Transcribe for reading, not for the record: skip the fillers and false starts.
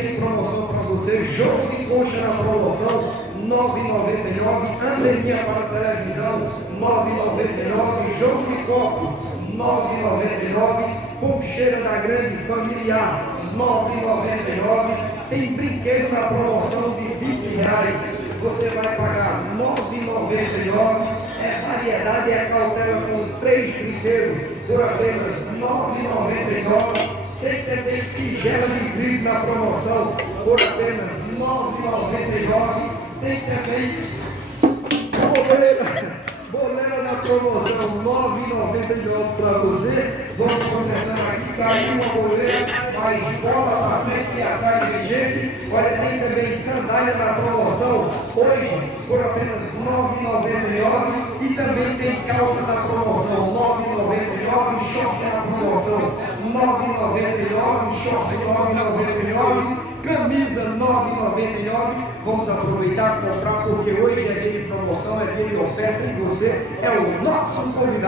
tem promoção para você, jogo de coxa na promoção, R$ 9,99, anteninha para televisão, R$ 9,99, jogo de copo, R$ 9,99, poncheira da grande familiar, R$ 9,99, tem brinquedo na promoção de R$ 20, você vai pagar R$ 9,99, é variedade, é cautela com 3 brinquedos por apenas R$ 9,99. Tem também tigela de vidro na promoção por apenas R$ 9,99. Tem também boleira na promoção R$ 9,99 para você. Vamos consertando aqui, tá aí uma boleira, mais bola para frente e atrás de gente. Olha, tem também sandália na promoção hoje por apenas R$ 9,99. E também tem calça na promoção R$ 9,99, short na promoção R$ 9,99, short R$ 9,99, camisa R$ 9,99. Vamos aproveitar e comprar, porque hoje é dia de promoção, é dia de oferta e você é o nosso convidado.